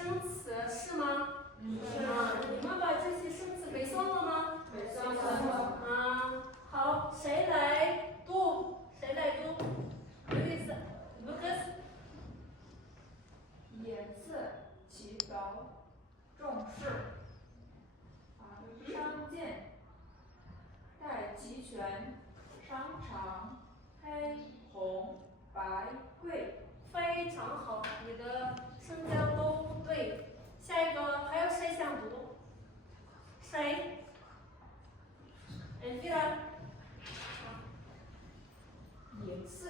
生词是吗？你们把这些生词背诵了吗？背诵了。好，谁来读？Lucas。颜色齐高，重视。商店带齐全，商场黑红白贵。非常好，你的声调都对。下一个还有谁想读？谁？Elvira。颜色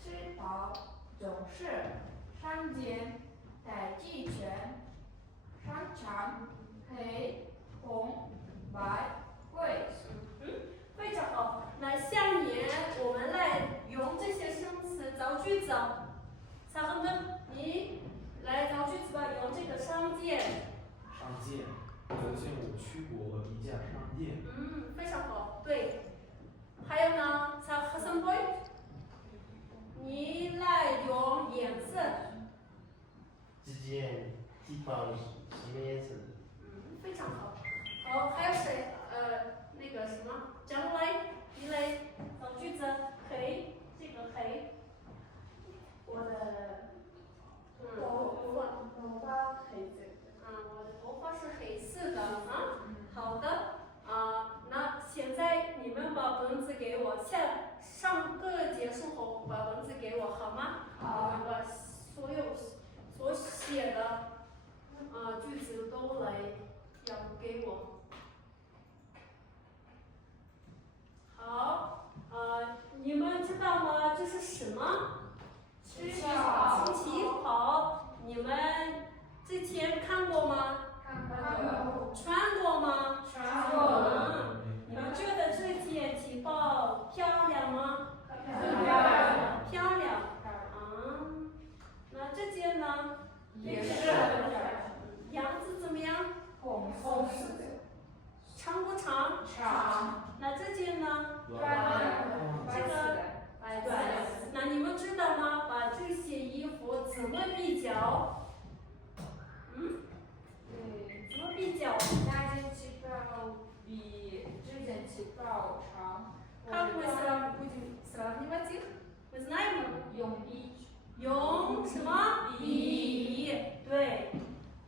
吃饱，重视。商店带齐全，商场黑红白贵。非常好。那下面我们来用这些生词造句子。小恒们，你来造句子吧，用这个商店。商店，最近我去过一家商店。非常好，对。还有呢，小黑森 boy， 你来用颜色。这件地方什么颜色？非常好。好，还有谁？那个什么，将来你来造句子，黑，这个黑。我的头发黑色。我的头发是黑色的啊。好的。那现在你们把本子给我，上课结束后把本子给我好吗？好。把所有所写的句子都来要给我。好，你们知道吗？这是什么？气泡。你们之前看过吗？看过。穿过吗？穿过。你们觉得这件旗袍漂亮吗？漂亮。那这件呢？也是。样子怎么样？红色的。长不长？长。那这件呢？白色的。那你们知道吗？把这些衣服怎么比较？怎么比较？那件旗袍比这件旗袍长。Как мы будем сравнивать их? Вы знаем? 用什么笔？对，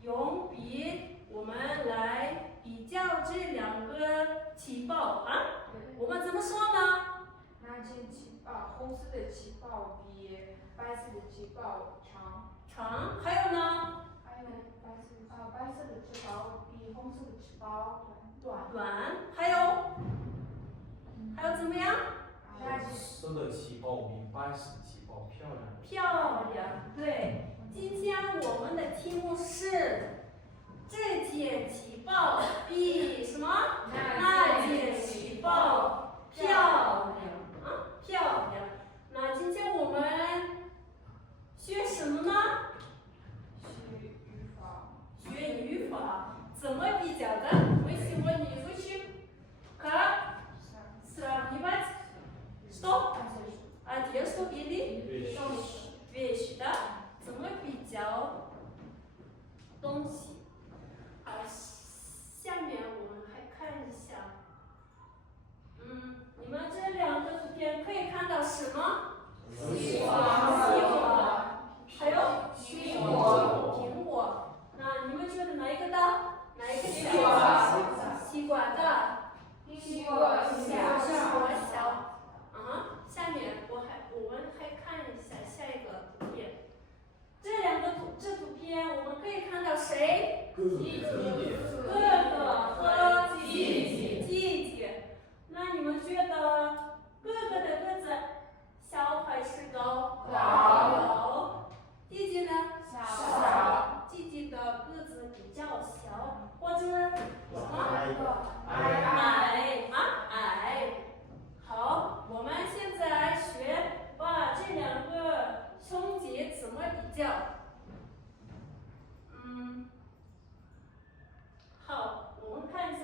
用笔我们来比较这两个旗袍啊。我们怎么说呢？那件旗袍，红色的旗袍比白色的旗袍长。还有呢？还有白色的旗袍比红色的旗袍短。还有怎么样？红色的旗袍比白色的旗袍漂亮。漂亮，对。今天我们的题目是这件旗袍比什么？那件旗袍漂亮漂亮。那今天我们学什么呢？学语法。怎么比较的？Мы сегодня изучим, как сравнивать что? Одежду или вещи, да? 怎么比较东西？下面我们还看一下。你们这两个图片可以看到什么？西瓜。还有苹果。那你们觉得哪一个大？哪一个小？西瓜大。西瓜小。下面我们还看一下下一个图片。这图片我们可以看到谁？哥哥和季节。那你们觉得哥哥的个子小还是高？高。季节呢？小。季节的个子比较小，或者什么？矮。好，我们现在学把这两个兄弟怎么比较。好，我们看一下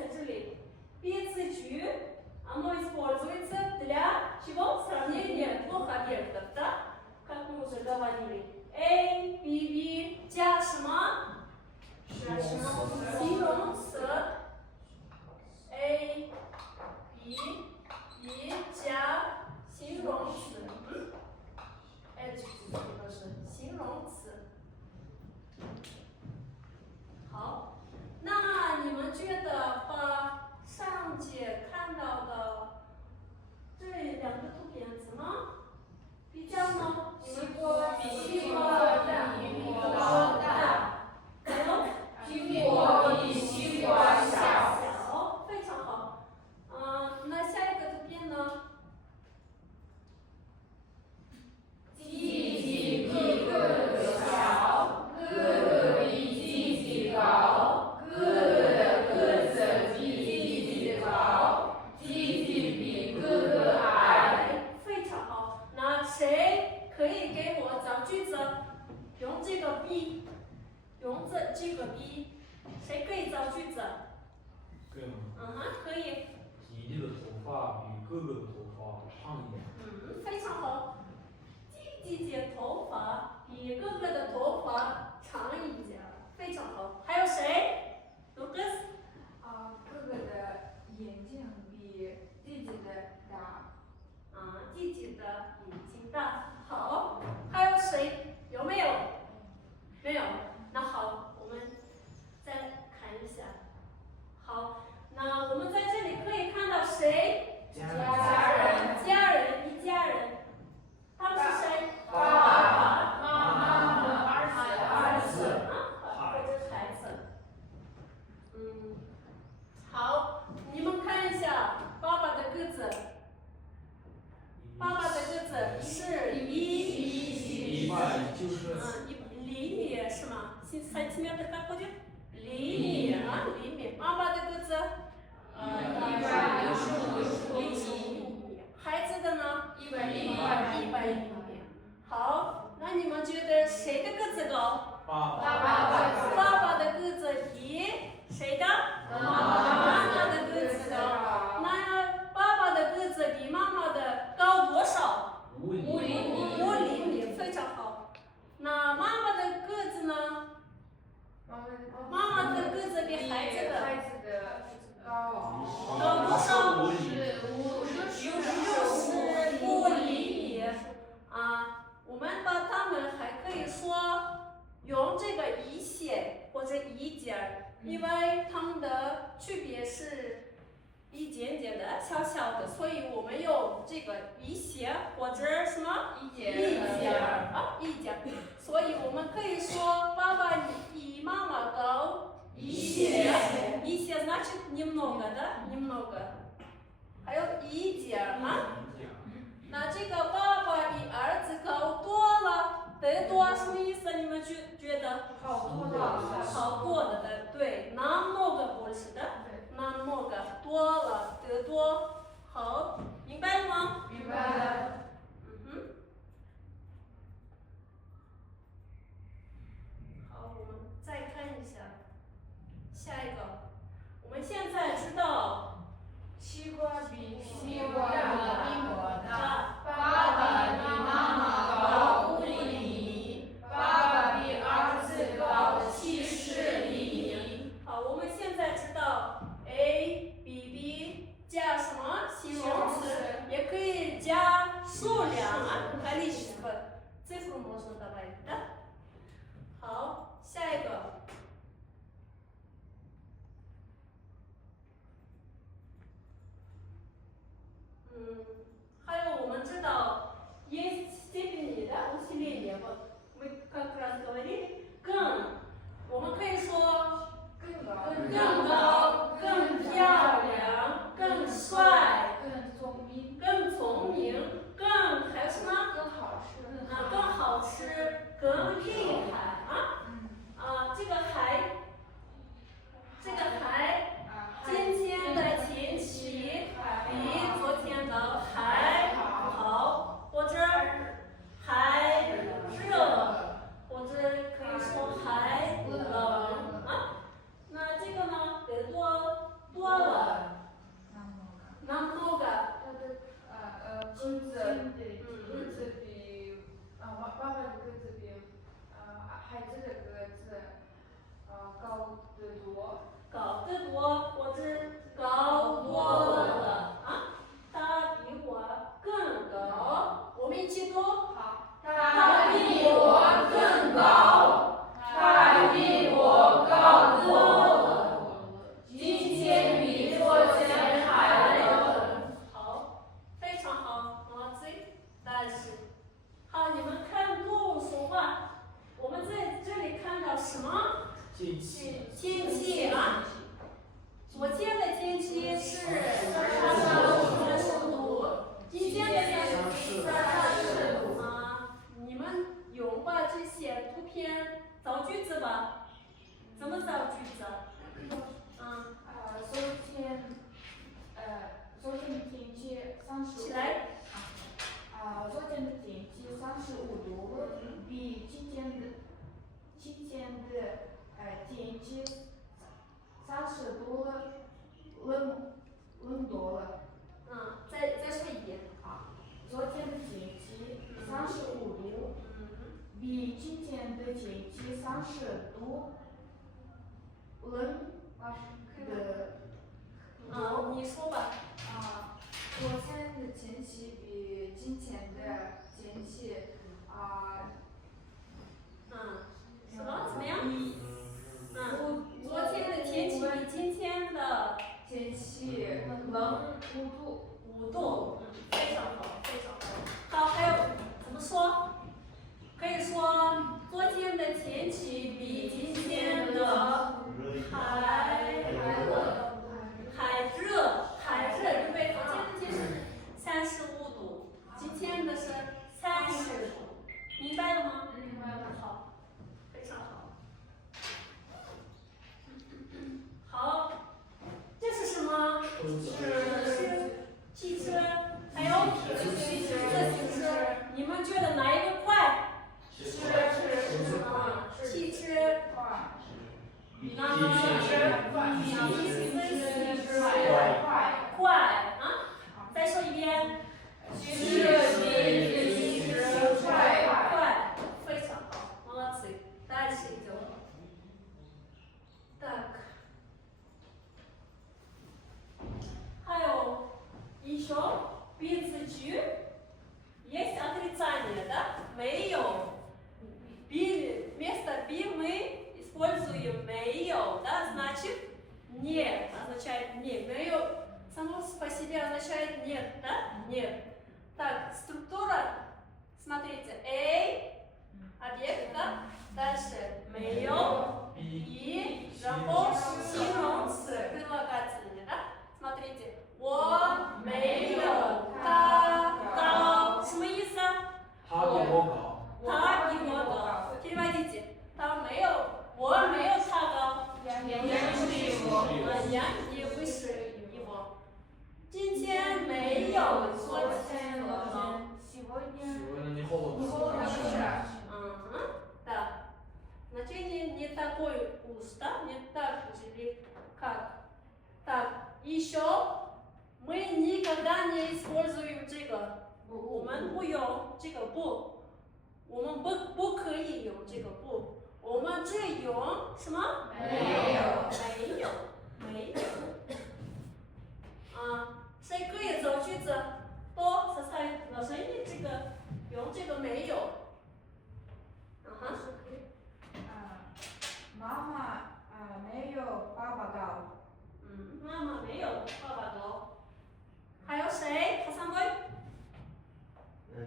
这个 B， 谁可以造句子？可以吗？可以。弟弟的头发比哥哥的头发长一点。非常好。弟弟的头发比哥哥的头发长一点，非常好。还有谁 ？Lucas。哥哥的眼睛比弟弟的大。弟弟的眼睛大。好，还有谁？有没有？没有。那好，我们再看一下。好，那我们在这里可以看到谁？家人，一家人。他们是谁？爸爸妈妈和儿子，或者孩子。好，你们看一下爸爸的个子。爸爸的个子是厘米是吗？centimeter какой？厘米。妈妈的个子160米。孩子的呢？100厘米。好，那你们觉得谁的个子高？爸爸的个子比谁的？妈妈的个子高。那爸爸的个子比妈妈的高多少？5厘米，非常好。那妈妈的个子呢？妈妈的个子比孩子的高多少？65厘米。我们把它们还可以说用这个一些或者一点，因为它们的区别是一点点的、小小的，所以我们用这个一些或者什么一点。所以我们可以说爸爸比妈妈高一些значит немного。还有一点那这个爸爸比儿子高多了，得多什么意思？你们觉得？好多的，对，намного больше的，намного多了，得多。好，明白了吗？明白了。好，我们再看一下下一个。我们现在知道西瓜比西瓜大，爸爸比妈妈高5厘米，爸爸比儿子高70厘米。好，我们现在知道 A、B、B 加什么形容词，也可以加数量количество цифру можно добавить，да？好，下一个。还有我们知道 есть степени, да, усиления. Вот мы как раз говорили 更，我们可以说更高、更漂亮、更帅、更聪明、更还有什么？更好吃、更厉害这个今天的天气比昨天的还好，或者还热，或者可以说还冷那这个呢，得多了。намного。个子比爸爸的个子比孩子的个子高得多，或者高多了他比我更高。我们一起读。好，他比我更高，他比我高多了，今天比昨天还冷。好，非常好，但是好，你们看动物说话，我们在这里看到什么？天气。昨天的天气是30度，今天的天气30度你们用把这些图片造句子吧？怎么造句子？昨天的天气35。起来。昨天的天气35度，比今天的方式读人的你说吧。昨天的天气比今天的天气什么？怎么样？昨天的天气比今天的天气冷5度，非常好，非常好。好，还有怎么说？可以说昨天的天气比今天的还热，因为昨天的天是35度，今天的是30度，明白了吗？明白了。好，非常好。好，这是什么？是汽车，还有自行车。你们觉得哪一个快？汽车快啊！再说一遍。快，非常好，молодцы. Дальше идем. Так. 还有еще без句есть отрицание, да? 没有。Вместо be мы используем 没有, да? Значит нет означает нет. 没有само по себе означает нет, да? Нет. Так, структура, смотрите, A, объект, да? Дальше 没有 и рабочий синонсы, прилагательные, да? Смотрите, 我没有他搞，什么意思啊？他给我搞。他比我高。Переводите. 他没有，我没有他高。я не выше его. 今天没有昨天的高。Сегодня не холодно. Да. Значение не такой уж, да? Не так же, как. Так, еще мы никогда не используем 这个，我们不用这个不，我们不可以用这个不，我们只用什么？没有。谁可以造句子？多猜老师，你这个用这个没有。妈妈没有爸爸高。妈妈没有爸爸高。还有谁？还三位？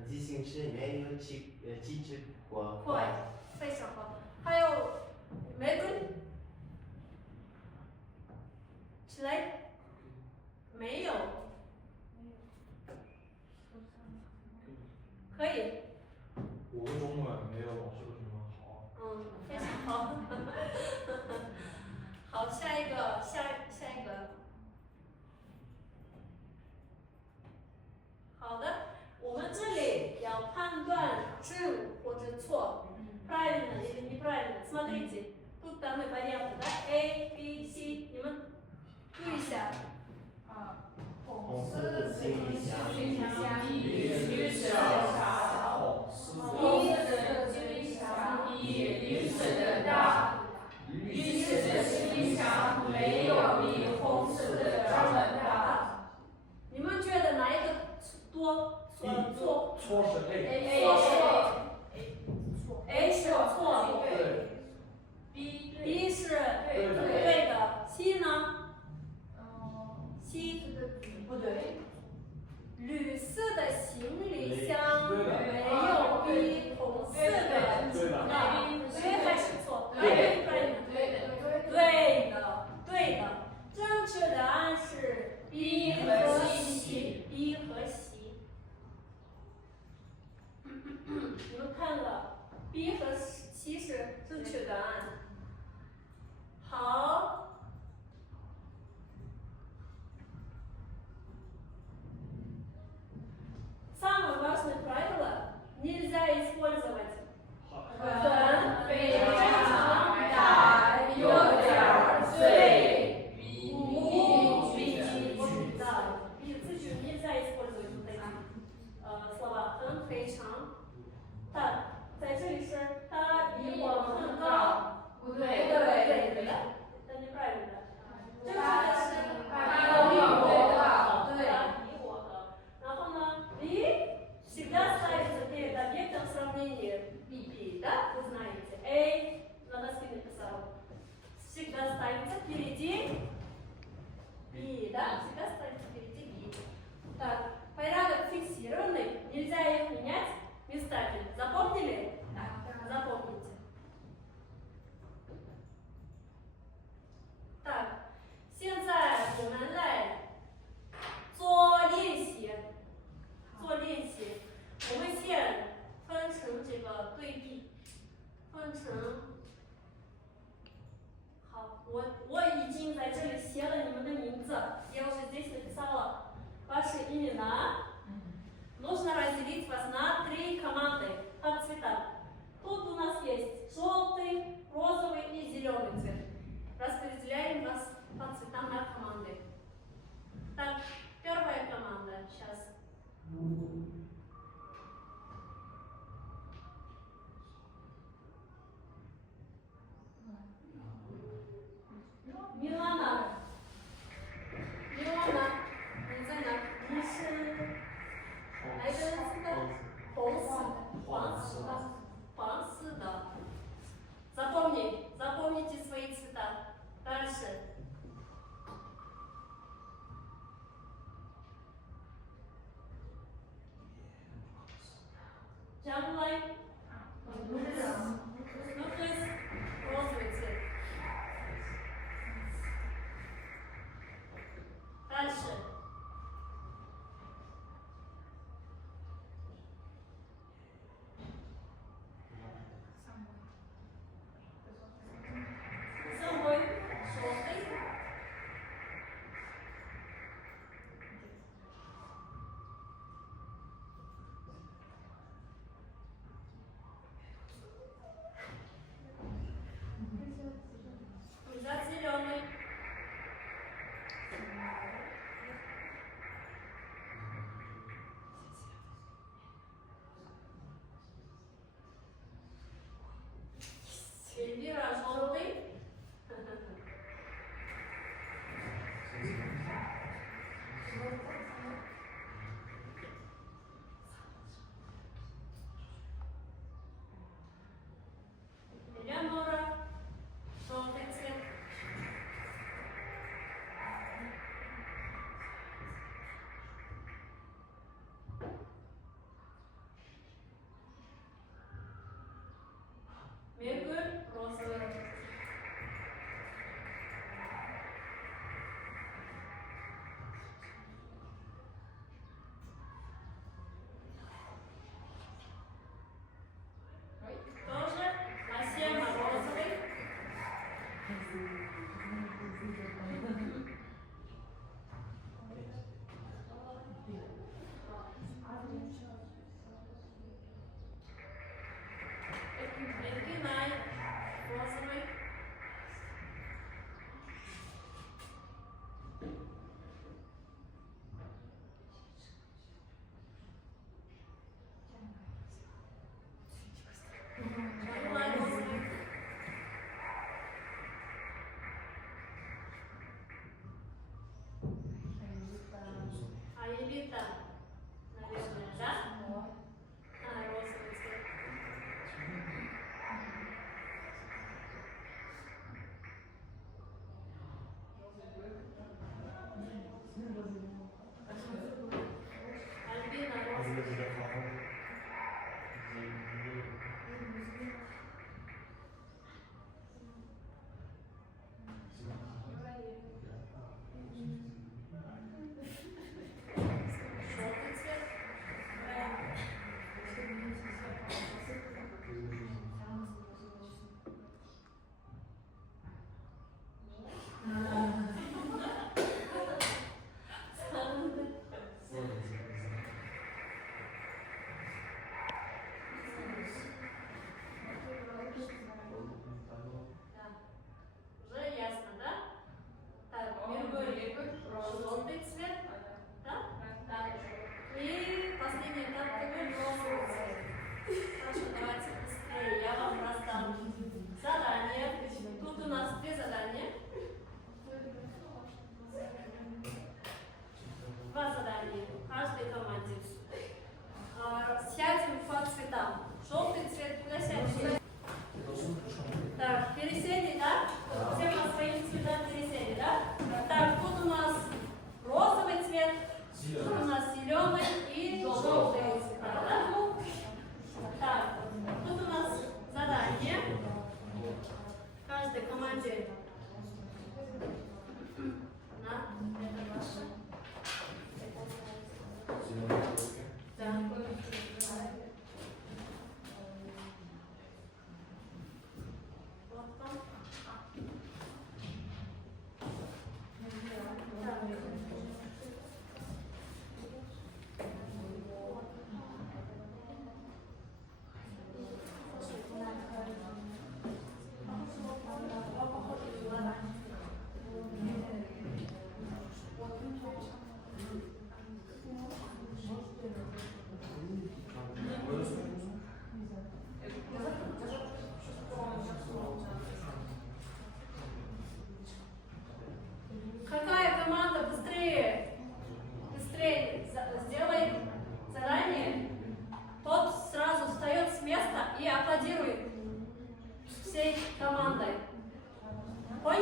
自行车没有汽车快，非常好。还有玫瑰，起来，没有，可以。我的中文没有老师的中文好。非常好。好，下一个。好的，我们这里要判断正或者错。Правильно или неправильно? Смотрите, тут данные варианты, да? A, B, C. 你们注意一下。红色的行李箱，绿色的小，红色的行李箱比绿色的大，绿色的行李箱没有比红色的专门大。你们觉得哪一个多？错。错是 A。A 是错。对。B 是对的。C 呢？C 不对。绿色的行李箱 написал. Всегда ставится впереди «и», да? Всегда ставится впереди «и». Так, порядок фиксированный, нельзя их менять местами. Запомнили? Да. Запомните. Так, 现在我们来做练习。做练习，我们先分成这个对比，分成。好，我已经在这里写了你们的名字，я уже здесь написала ваши имена. Нужно разделить вас на 3 команды по цветам. Тут у нас есть желтый, розовый и зеленый цвет. Распределяем вас по цветам на команды. Так, первая команда сейчас. Милана. Милана, 你在哪？你是哪个颜色的？红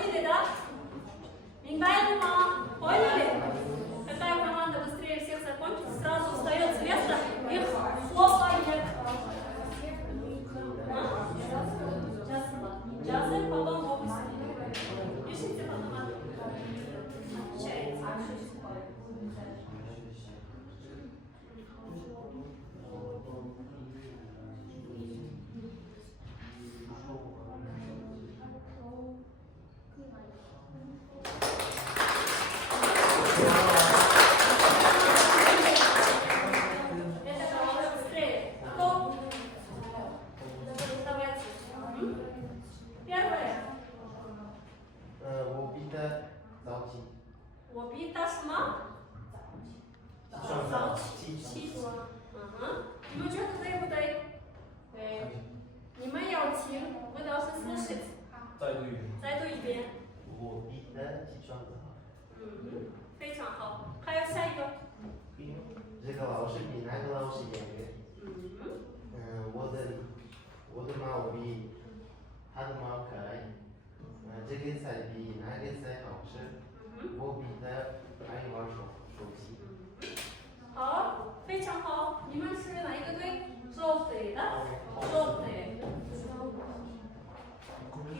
Поняли, да? Поняли, ма? Поняли? Какая команда быстрее всех закончит, сразу встает с места и хлопает. Джазер, потом бокс. Пишите потом. Отвечаете. Это команда быстрее. Кто? Давайте. Первое. 我比他早起，我比他什么？早起床。你们觉得对不对？对。你们要听，вы должны слушать。再读一遍。再读一遍。我比他起床的好。非常好。还有下一个。这个老师比那个老师严格。我的猫比他的猫可爱。这个菜比那个菜好吃。我比他爱玩手机。好，非常好。你们是哪一个队？желтый的。желтый。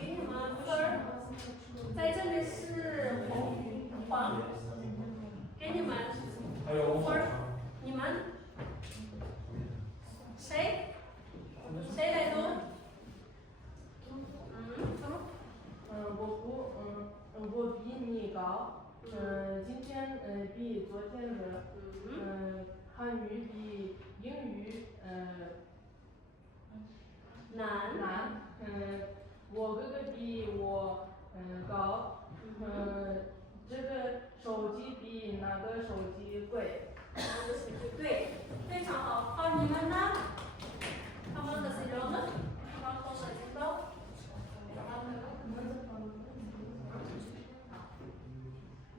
给你们分儿，在这里是黄。给你们还有分儿，你们谁？谁来读？我比你高，今天比昨天的，汉语比英语难，我哥哥比我高，这个手机比那个手机贵。对，非常好。好，你们呢？他们的是什么？然后是知道。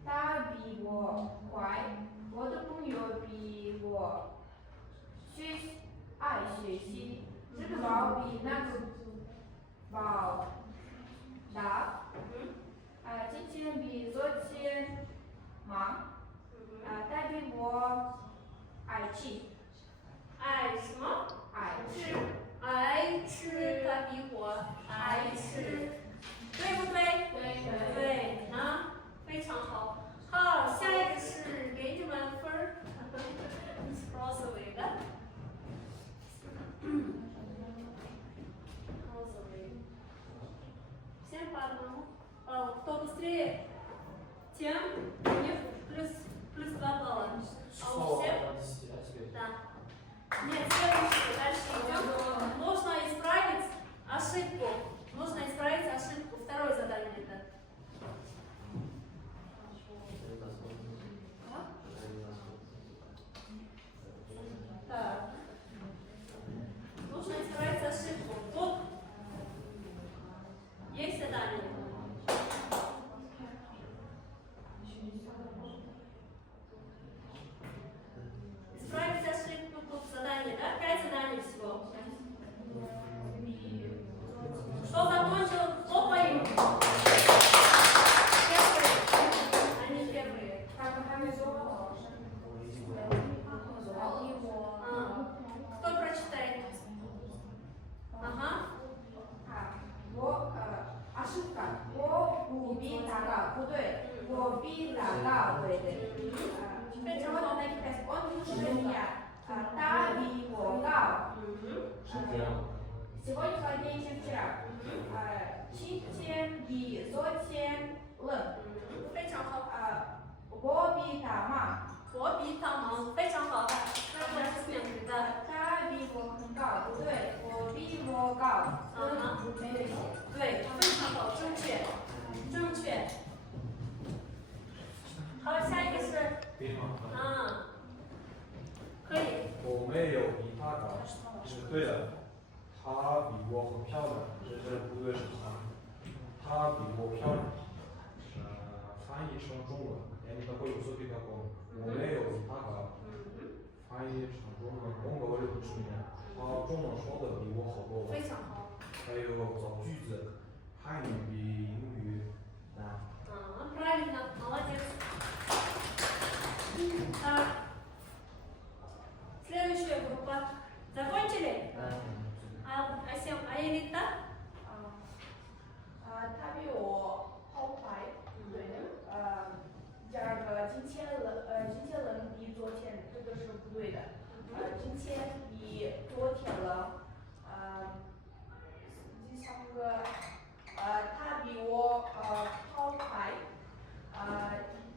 他比我乖，我的朋友比我爱学习，这个包比那个包大，今天比昨天忙，他比我爱吃，爱什么？爱吃，爱吃，他比我爱吃，对不对？对，啊，非常好。好，下一个是给你们分儿 ，crossway 的。Всем по одному. Кто быстрее, тем у них плюс 2 балла. А у всех? Да. Нет, следующее, дальше идем. Нужно исправить ошибку. Нужно исправить ошибку. Второе задание это. Так. Нужно исправить ошибку. Тут есть задание. Исправить ошибку тут задание, да? 5 заданий всего. Кто закончил, хлопаем. Первые. Они первые. Кто прочитает? Ага. ошибка. 我比他高，不对，我比他高，对对。Перевод на китайский. Он лучше меня. Та比我高. Сегодня холоднее, чем вчера. 今天比昨天冷。非常好。我比他忙。我比他忙，非常好。那我是面对的。他比我很高，不对，我比我高。没有写。对，非常好，正确，正确。好，下一个是。可以。我没有比他高，这是对的。他比我很漂亮，这是不对，是他比我漂亮。翻译成中文，yani такой высокий как он，我没有比他高。翻译成中文，он говорит лучше меня，他中文说的比我好多。非常好。还有找句子，汉语比英语难 Следующая группа. Закончили? Аэлита? 他比我跑快。第二个，今天冷比昨天，这个是不对的。今天比昨天冷。第三个，他比我跑快。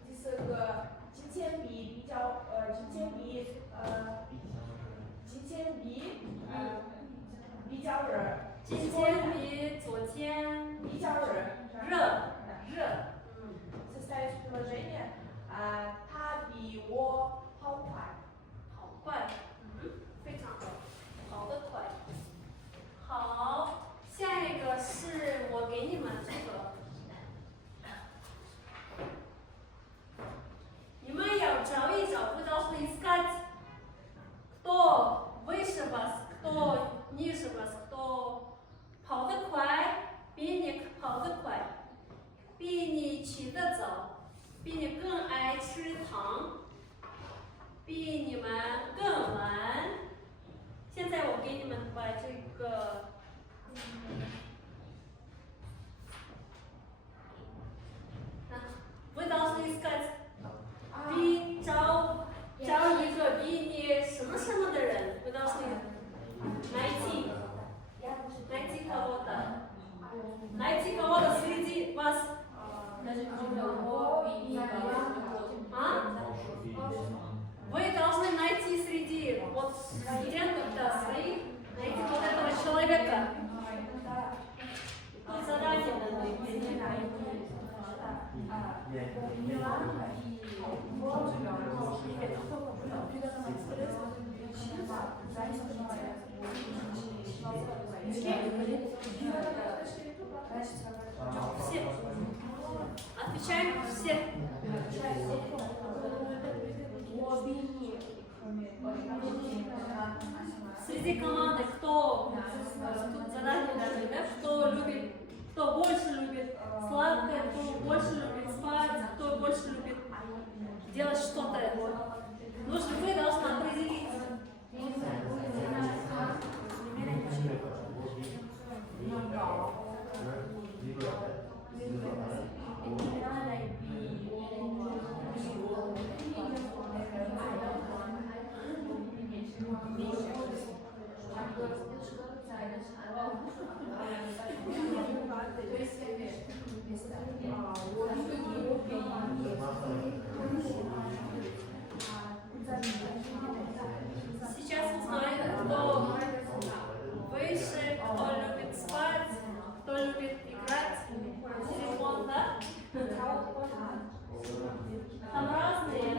第四个，今天比较热。今天比昨天比较热。热。Состоит предложение. 他比我跑快。好快。非常好，跑得快。好，下一个是我给你们这个，你们要找一找，вы должны искать, кто выше вас, кто ниже вас, кто 跑得快，比你跑得快，比你起得早，比你更爱吃糖，比你们更晚。现在我给你们把这个，вы должны искать 找一个比你什么什么的人，вы должны найти кого-то среди вас. Вы должны найти среди вот студентов, да, своих, найти вот этого человека. Тут задание дано. Все. Отвечаем все. Среди команды кто тут задание дали, да? Кто больше любит сладкое, кто больше любит спать, кто больше любит делать что-то. Нужно, вы должны определить. Сейчас узнаем, кто выше, кто любит спать, кто любит играть в телефон, да? Там разные.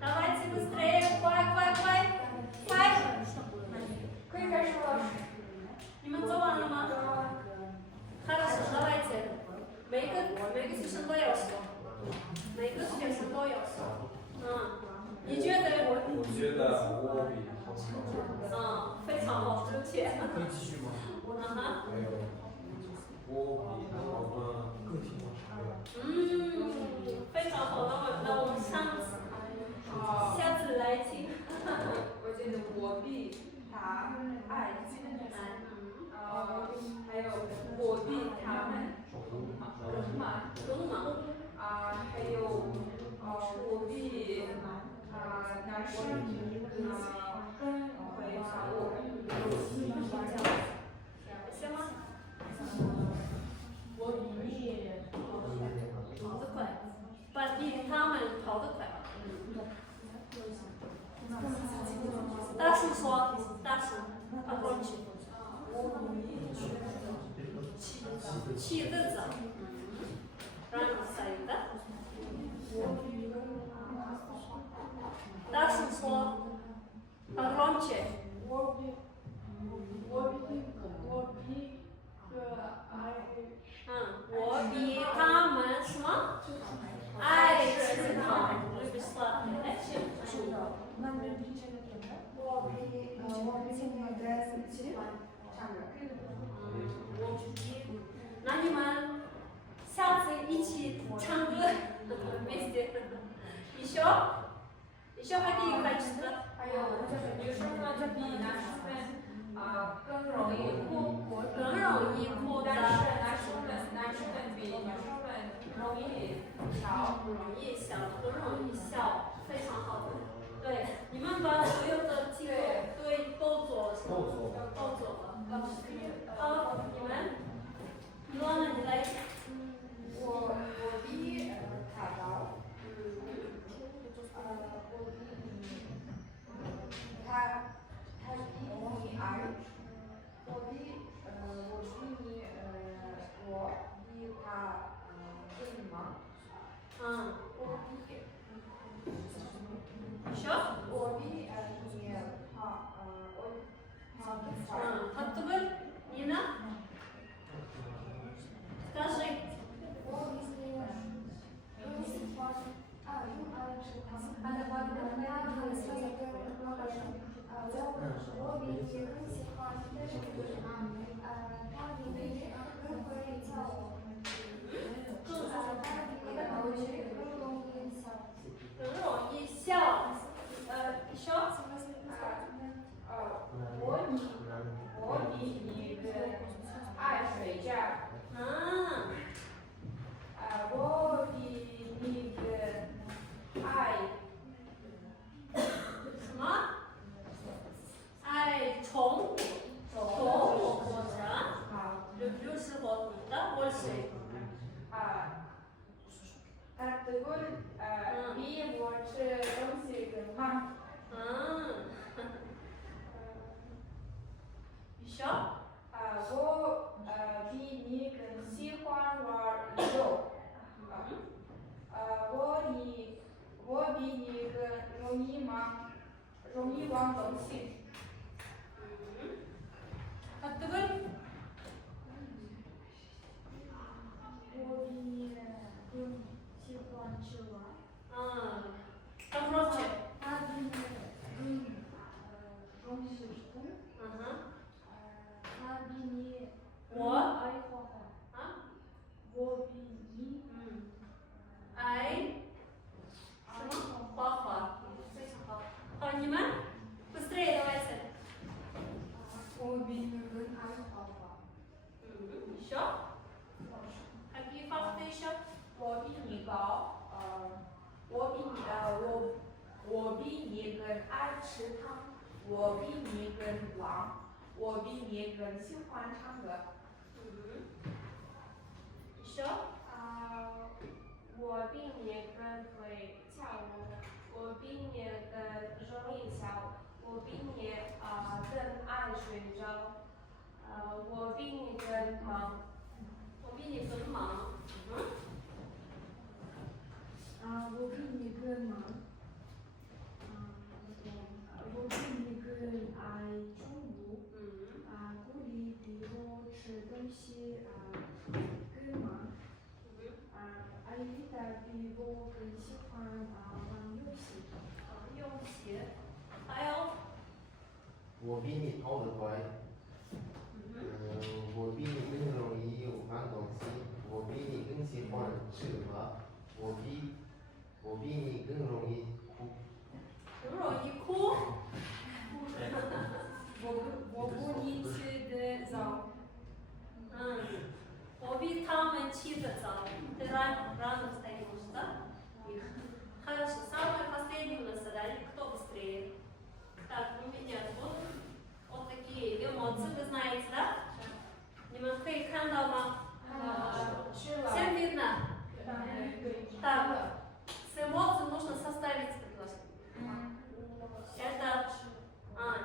Давайте быстрее,快.你们做完了吗？хорошо, давайте. 每个学生都要说，每个学生都要说。你觉得？我觉得我比他们好。非常好，正确。可以继续吗？没有，我比他们更喜欢唱歌。非常好，那我们下次来听。我觉得我比他爱进来。还有我比他们更忙。还有我比男生更会跳舞。行吗？我比你跑得快，比他们跑得快。大声说，大声，погромче。起得早。Рано встают, да? Дальше слово погромче. 情侣的喜欢唱歌。那你们下次一起唱歌，вместе. Еще какие качества? 还有就是女生呢，就比男生们更容易哭，更容易哭的，但是男生们比女生们容易笑，更容易笑，非常好的。对，你们把所有的题都做了，都做了。好，你们，你忘了你来。我比他高，他比你矮，我比他更忙，我比你Хаттыбыр, Нина? Скажи.更容易笑。еще? 我比你更爱睡觉，我比你更爱什么？爱宠物或者люблю животных, да, больше? Категория比我吃东西更慢。еще? 我比你更喜欢玩游，我比你更容易忘东西。Хаттыбыр? 我比你更喜欢吃饭。Погромче. 他比你更容易懂。他比你爱画画。我比你爱什么？画画，非常好。好，你们 быстрее давайте. 我比你更爱画画。еще? Какие факты еще? 我比你高，我比你更爱吃糖，我比你更浪，我比你更喜欢唱歌。еще? 我比你更会跳舞，我比你更容易笑，我比你更爱睡觉，我比你更忙。我比你更忙。我比你更忙。我比你更爱宠物。狐狸比我吃东西更慢。艾丽达比我更喜欢玩游戏。游戏。还有？我比你跑得快。我比你更容易忘东西，我比你更喜欢吃饭，我比你更容易哭。更容易哭。我不你起得早。我比他们起得早。Ты рано встаешь, да? Хорошо. Самое последнее у нас задание. Кто быстрее? Так, у меня будут вот такие эмоции, вы знаете, да? 你们可以看到吗？Всем видно? Так, с эмоцией нужно составить предложение. Это...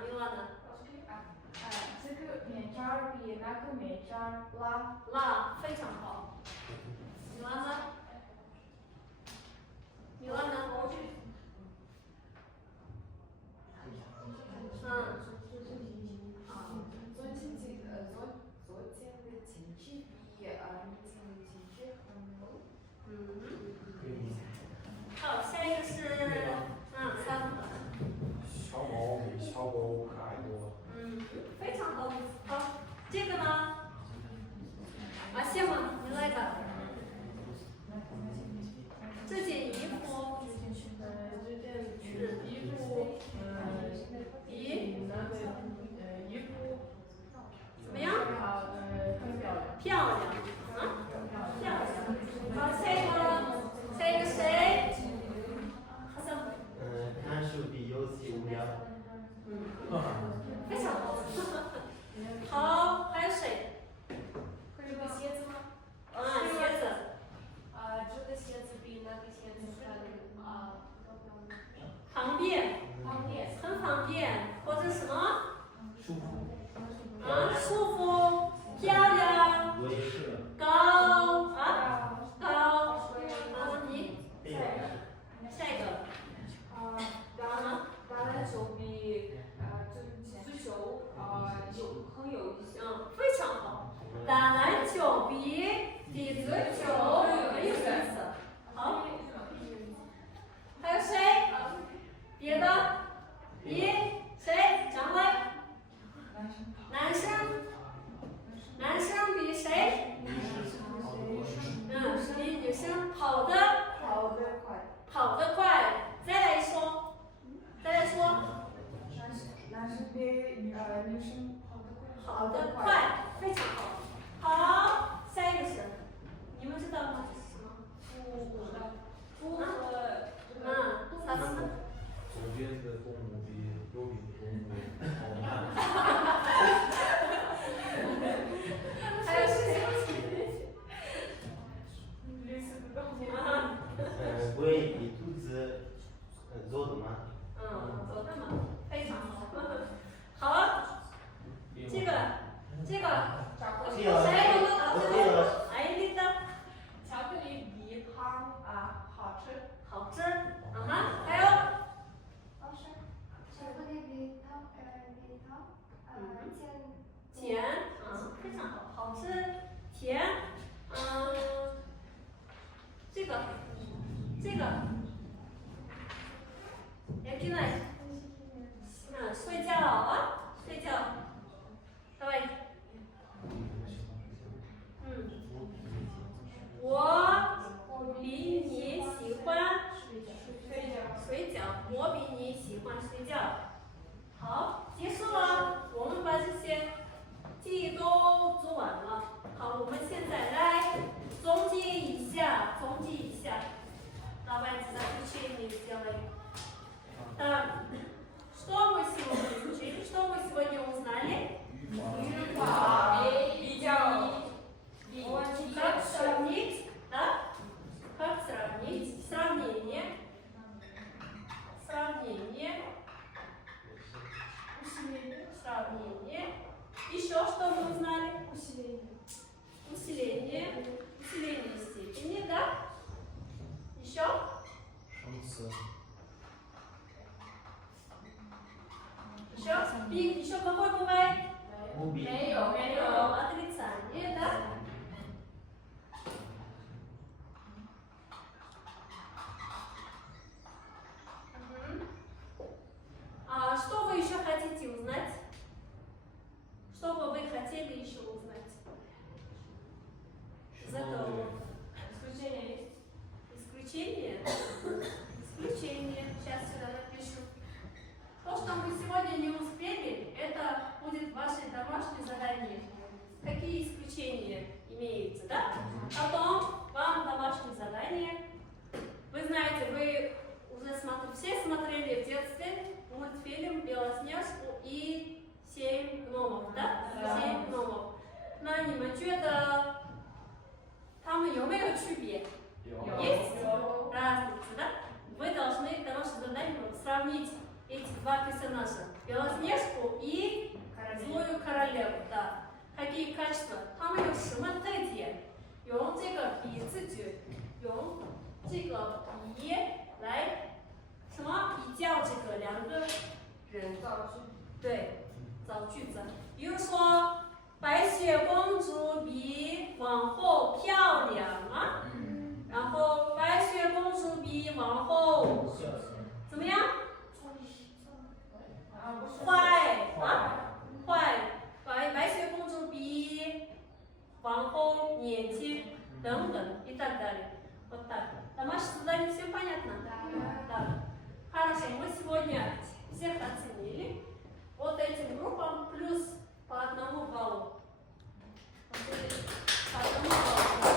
Милана. 这个面罩比那个面罩辣。辣，非常好。Милана? Милана? 昨天的天气比明天的天气很冷。好，下一个是，3个。小猫比小狗可爱多了。跑得快，再来说，再来说，那是比女生跑得快，非常好。好，下一个是，你们知道吗？这是什么？符合啥词？左边的动物比右边的动物好慢。还有是什么？类似的东西。龟比兔子走得慢。走的嘛，非常好。好，这个，这个谁有答我对了。哎，你的巧克力比糖好吃。好吃。还有，巧克力比糖甜，非常好，好吃，甜，这个，也进来，睡觉啊，睡觉，对，我比你喜欢睡觉，我比你喜欢睡觉。好，结束了，我们把这些记忆都做完了。好，我们现在来总结一下。Давайте заключение сделаем. Так, что мы сегодня изучили? Что мы сегодня узнали? Как сравнить, да? Как сравнить? Сравнение. Еще что мы узнали? Усиление степени, да? Еще? 生词。Еще какой бывает? Мею. Отрицание, да? А что вы еще хотите узнать? Что бы вы хотели еще узнать? Из этого. Исключение? Сейчас сюда напишу. То, что мы сегодня не успели, это будет ваше домашнее задание. Какие исключения имеются, да? Потом вам домашнее задание. Вы знаете, вы уже все смотрели в детстве мультфильм «Белоснежку и 7 гномов», да? 7 гномов. 那你们觉得他们有没有区别？ Есть разница, да? Вы должны в домашнем задании сравнить эти два персонажа. Белоснежку и Злую королеву, да. Какие качества? 他们有什么特点？用这个比字句，用这个比来什么比较这个两个人？对，造句子。比如说，白雪公主比皇后漂亮啊。然后白雪公主比皇后怎么样？坏。白雪公主比皇后年轻等等и так далее. Вот так. Домашнее задание все понятно? Да. Хорошо, мы сегодня всех оценили. Вот этим группам плюс по 1 баллу. По 1 баллу.